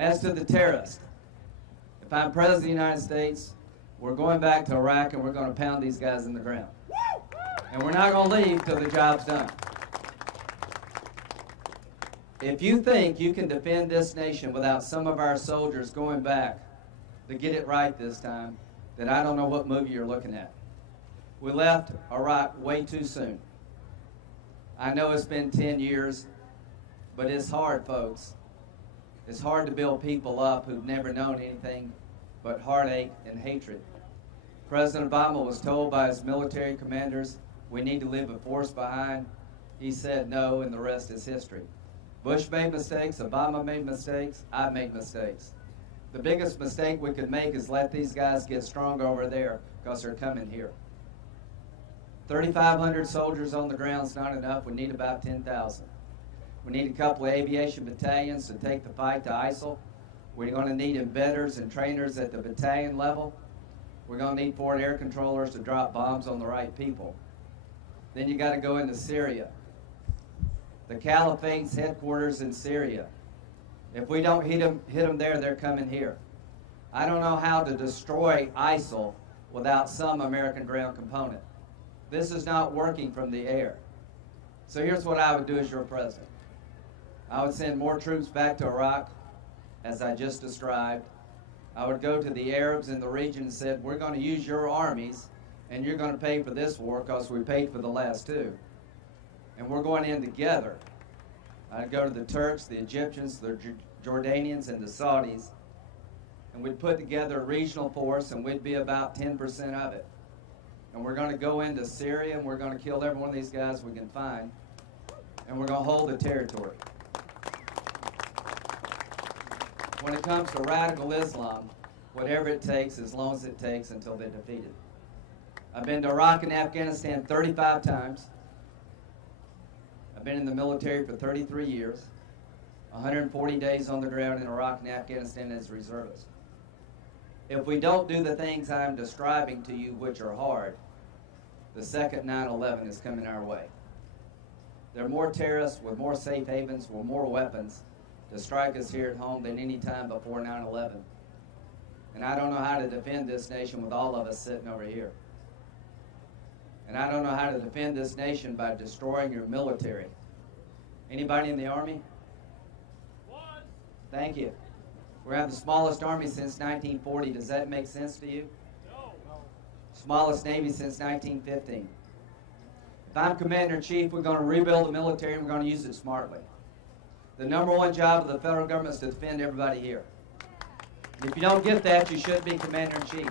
As to the terrorists, if I'm President of the United States, we're going back to Iraq and we're going to pound these guys in the ground. And we're not going to leave till the job's done. If you think you can defend this nation without some of our soldiers going back to get it right this time, then I don't know what movie you're looking at. We left Iraq way too soon. I know it's been 10 years, but it's hard, folks. It's hard to build people up who've never known anything but heartache and hatred. President Obama was told by his military commanders, we need to leave a force behind. He said no, and the rest is history. Bush made mistakes, Obama made mistakes, I made mistakes. The biggest mistake we could make is let these guys get strong over there because they're coming here. 3,500 soldiers on the ground is not enough. We need about 10,000. We need a couple of aviation battalions to take the fight to ISIL. We're going to need embedders and trainers at the battalion level. We're going to need forward air controllers to drop bombs on the right people. Then you got to go into Syria. The Caliphate's headquarters in Syria. If we don't hit them there, they're coming here. I don't know how to destroy ISIL without some American ground component. This is not working from the air. So here's what I would do as your president. I would send more troops back to Iraq, as I just described. I would go to the Arabs in the region and said, we're going to use your armies, and you're going to pay for this war because we paid for the last two. And we're going in together. I'd go to the Turks, the Egyptians, the Jordanians, and the Saudis, and we'd put together a regional force, and we'd be about 10% of it. And we're going to go into Syria, and we're going to kill every one of these guys we can find, and we're going to hold the territory. When it comes to radical Islam, whatever it takes, as long as it takes until they're defeated. I've been to Iraq and Afghanistan 35 times. I've been in the military for 33 years, 140 days on the ground in Iraq and Afghanistan as a reservist. If we don't do the things I'm describing to you, which are hard, the second 9/11 is coming our way. There are more terrorists with more safe havens, with more weapons to strike us here at home than any time before 9/11. And I don't know how to defend this nation with all of us sitting over here. And I don't know how to defend this nation by destroying your military. Anybody in the Army? Thank you. We have the smallest Army since 1940. Does that make sense to you? No. Smallest Navy since 1915. If I'm Commander-in-Chief, we're going to rebuild the military and we're going to use it smartly. The #1 job of the federal government is to defend everybody here. And if you don't get that, you shouldn't be Commander-in-Chief.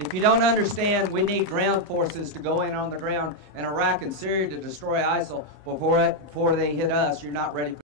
If you don't understand, we need ground forces to go in on the ground in Iraq and Syria to destroy ISIL before they hit us. You're not ready for